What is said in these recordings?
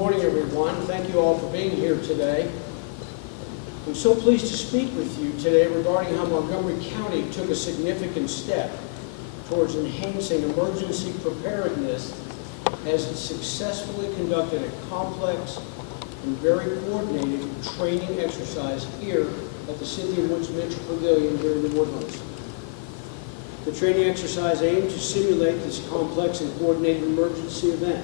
morning, everyone. Thank you all for being here today. I'm so pleased to speak with you today regarding how Montgomery County took a significant step towards enhancing emergency preparedness as it successfully conducted a complex and very coordinated training exercise here at the Cynthia Woods Mitchell Pavilion here in the Woodlands. The training exercise aimed to simulate this complex and coordinated emergency event,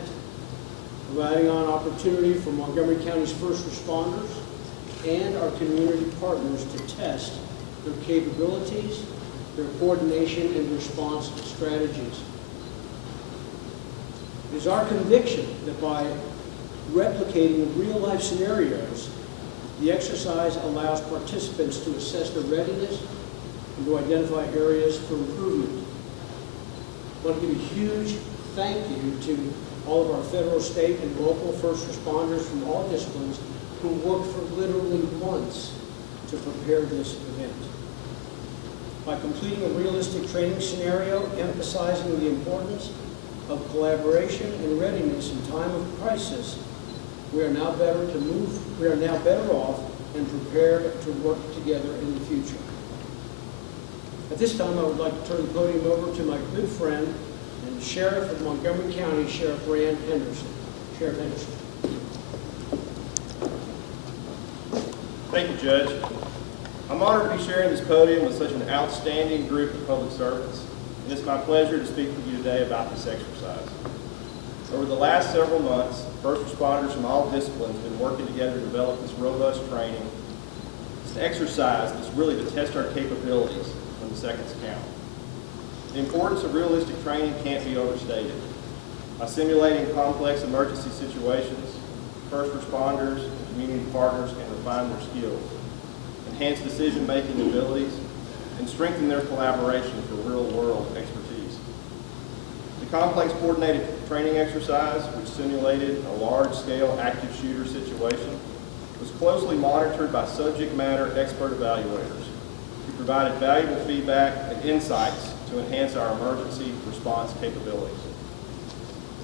providing an opportunity for Montgomery County's first responders and our community partners to test their capabilities, their coordination, and response strategies. It is our conviction that by replicating real-life scenarios, the exercise allows participants to assess their readiness and to identify areas for improvement. I want to give a huge thank you to all of our federal, state, and local first responders from all disciplines who worked for literally months to prepare this event. By completing a realistic training scenario emphasizing the importance of collaboration and readiness in time of crisis, we are now better off and prepared to work together in the future. At this time, I would like to turn the podium over to my good friend and Sheriff of Montgomery County, Sheriff Henderson. Sheriff Henderson. Thank you, Judge. I'm honored to be sharing this podium with such an outstanding group of public servants, and it's my pleasure to speak with you today about this exercise. Over the last several months, first responders from all disciplines have been working together to develop this robust training. It's an exercise that's really to test our capabilities when the seconds count. The importance of realistic training can't be overstated. By simulating complex emergency situations, first responders and community partners can refine their skills, enhance decision-making abilities, and strengthen their collaboration for real-world expertise. The complex coordinated training exercise, which simulated a large-scale active shooter situation, was closely monitored by subject matter expert evaluators who provided valuable feedback and insights to enhance our emergency response capabilities.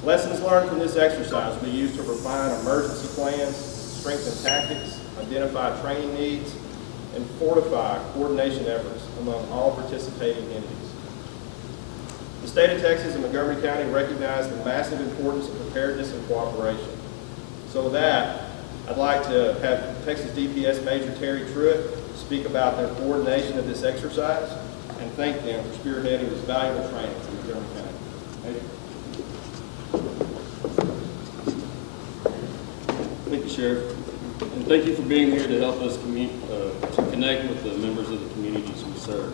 Lessons learned from this exercise will be used to refine emergency plans, strengthen tactics, identify training needs, and fortify coordination efforts among all participating entities. The state of Texas and Montgomery County recognize the massive importance of preparedness and cooperation. So with that, I'd like to have Texas DPS Major Terry Truitt speak about their coordination of this exercise and thank them for spearheading this valuable training for Montgomery County. Thank you, Sheriff. And thank you for being here to help us to connect with the members of the communities we serve.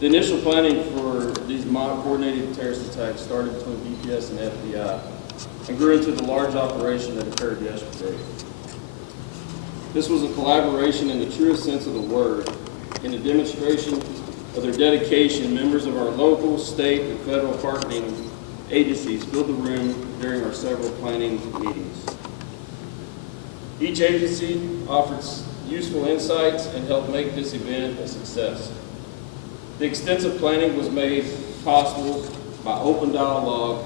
The initial planning for these mock coordinated terrorist attacks started between DPS and FBI and grew into the large operation that occurred yesterday. This was a collaboration in the truest sense of the word. In a demonstration of their dedication, members of our local, state, and federal partnering agencies filled the room during our several planning meetings. Each agency offered useful insights and helped make this event a success. The extensive planning was made possible by open dialogue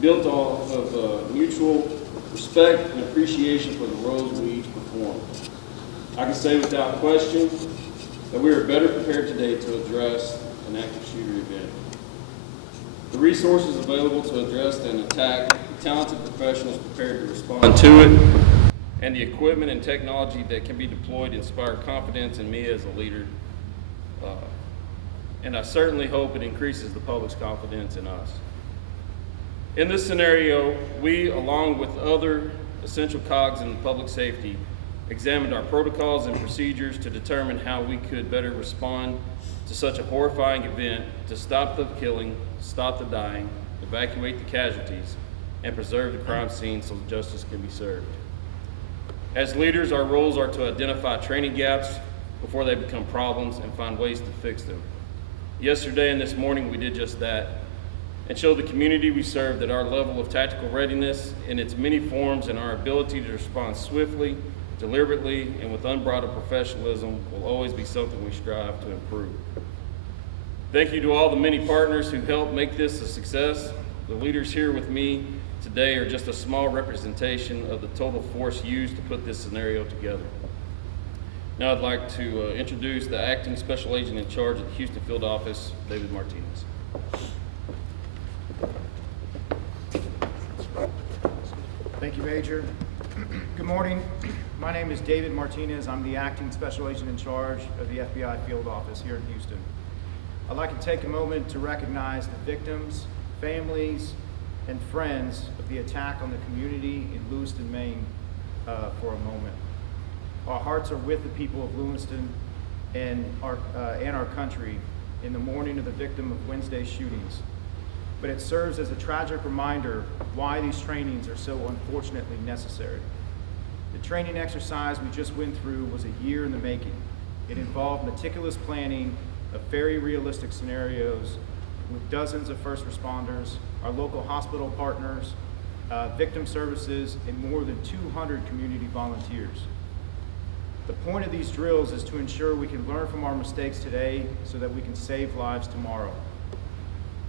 built off of mutual respect and appreciation for the roles we each perform. I can say without question that we are better prepared today to address an active shooter event. The resources available to address an attack, the talented professionals prepared to respond to it, and the equipment and technology that can be deployed inspire confidence in me as a leader. And I certainly hope it increases the public's confidence in us. In this scenario, we, along with other essential cogs in public safety, examined our protocols and procedures to determine how we could better respond to such a horrifying event to stop the killing, stop the dying, evacuate the casualties, and preserve the crime scene so justice can be served. As leaders, our roles are to identify training gaps before they become problems and find ways to fix them. Yesterday and this morning, we did just that and showed the community we serve that our level of tactical readiness in its many forms and our ability to respond swiftly, deliberately, and with unbridled professionalism will always be something we strive to improve. Thank you to all the many partners who helped make this a success, the leaders here with me today are just a small representation of the total force used to put this scenario together. Now I'd like to introduce the acting special agent in charge of the Houston field office, David Martinez. Thank you, Major. Good morning. My name is David Martinez. I'm the acting special agent in charge of the FBI field office here in Houston. I'd like to take a moment to recognize the victims, families, and friends of the attack on the community in Lewiston, Maine, for a moment. Our hearts are with the people of Lewiston and our country in the mourning of the victim of Wednesday's shootings. But it serves as a tragic reminder why these trainings are so unfortunately necessary. The training exercise we just went through was a year in the making. It involved meticulous planning of very realistic scenarios with dozens of first responders, our local hospital partners, victim services, and more than 200 community volunteers. The point of these drills is to ensure we can learn from our mistakes today so that we can save lives tomorrow.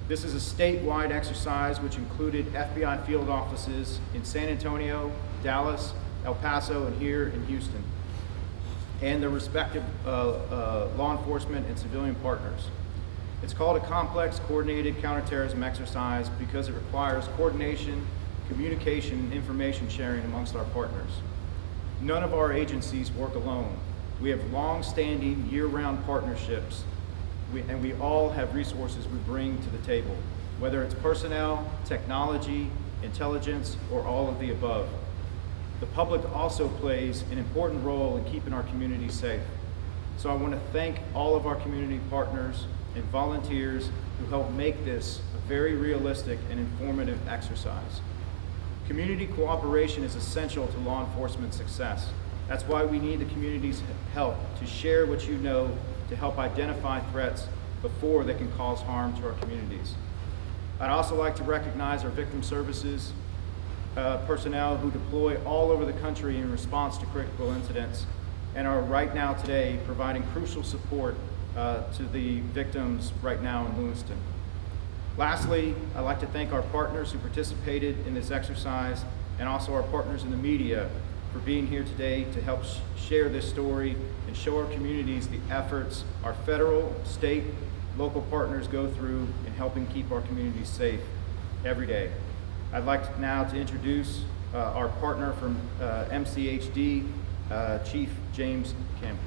This is a statewide exercise which included FBI field offices in San Antonio, Dallas, El Paso, and here in Houston, and their respective law enforcement and civilian partners. It's called a complex coordinated counterterrorism exercise because it requires coordination, communication, and information sharing amongst our partners. None of our agencies work alone. We have long-standing, year-round partnerships, and we all have resources we bring to the table, whether it's personnel, technology, intelligence, or all of the above. The public also plays an important role in keeping our communities safe. So I want to thank all of our community partners and volunteers who help make this a very realistic and informative exercise. Community cooperation is essential to law enforcement success. That's why we need the community's help to share what you know to help identify threats before they can cause harm to our communities. I'd also like to recognize our victim services personnel who deploy all over the country in response to critical incidents and are right now today providing crucial support to the victims right now in Lewiston. Lastly, I'd like to thank our partners who participated in this exercise and also our partners in the media for being here today to help share this story and show our communities the efforts our federal, state, local partners go through in helping keep our communities safe every day. I'd like now to introduce our partner from MCHD, Chief James Campbell.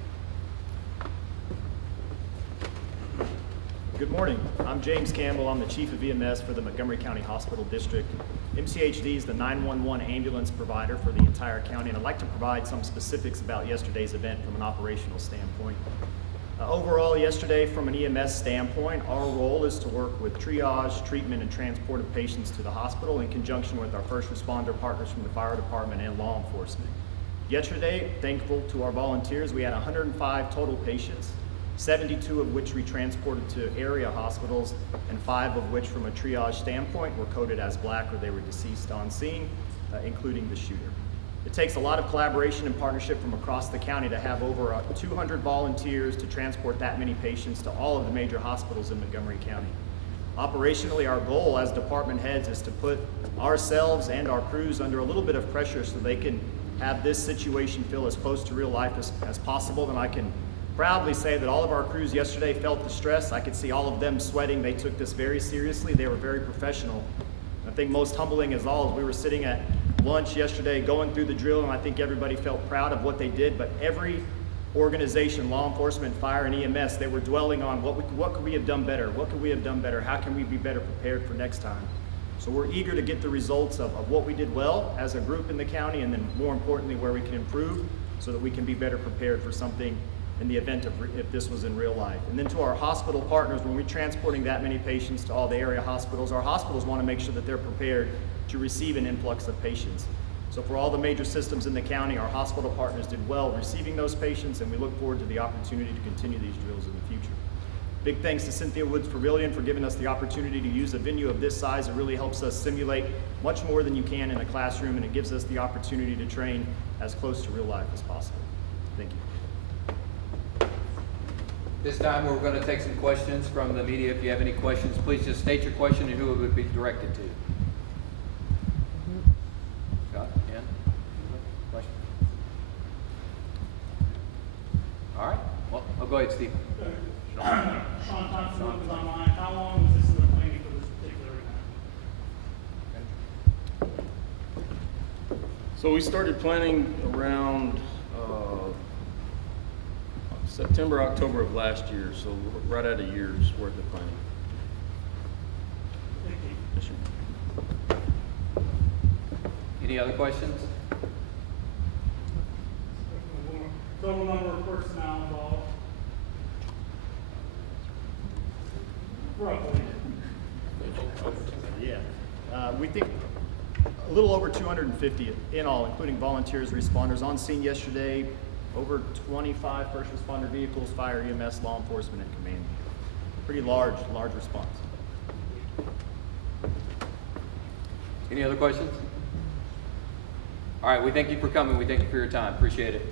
Good morning. I'm James Campbell. I'm the Chief of EMS for the Montgomery County Hospital District. MCHD is the 911 ambulance provider for the entire county, and I'd like to provide some specifics about yesterday's event from an operational standpoint. Overall, yesterday, from an EMS standpoint, our role is to work with triage, treatment, and transport of patients to the hospital in conjunction with our first responder partners from the fire department and law enforcement. Yesterday, thankful to our volunteers, we had 105 total patients, 72 of which we transported to area hospitals, and 5 of which, from a triage standpoint, were coded as black or they were deceased on scene, including the shooter. It takes a lot of collaboration and partnership from across the county to have over 200 volunteers to transport that many patients to all of the major hospitals in Montgomery County. Operationally, our goal as department heads is to put ourselves and our crews under a little bit of pressure so they can have this situation feel as close to real life as possible. And I can proudly say that all of our crews yesterday felt the stress. I could see all of them sweating. They took this very seriously. They were very professional. I think most humbling as all is we were sitting at lunch yesterday going through the drill, and I think everybody felt proud of what they did, but every organization, law enforcement, fire, and EMS, they were dwelling on what could we have done better? What could we have done better? How can we be better prepared for next time? So we're eager to get the results of what we did well as a group in the county, and then more importantly, where we can improve so that we can be better prepared for something in the event of if this was in real life. And then to our hospital partners, when we're transporting that many patients to all the area hospitals, our hospitals want to make sure that they're prepared to receive an influx of patients. So for all the major systems in the county, our hospital partners did well receiving those patients, and we look forward to the opportunity to continue these drills in the future. Big thanks to Cynthia Woods Pavilion for giving us the opportunity to use a venue of this size. It really helps us simulate much more than you can in a classroom, and it gives us the opportunity to train as close to real life as possible. Thank you. This time we're going to take some questions from the media. If you have any questions, please just state your question and who it would be directed to. go ahead, Steve. Sean Thompson was online. How long was this in the planning for this particular event? So we started planning around September, October of last year, so we're right at a year's worth of planning. Thank you. Yes, sir. Any other questions? Total number of personnel involved? Roughly. Yeah. We think a little over 250 in all, including volunteers, responders on scene yesterday, over 25 first responder vehicles, fire, EMS, law enforcement, and command. Pretty large response. Any other questions? All right, we thank you for coming. We thank you for your time. Appreciate it.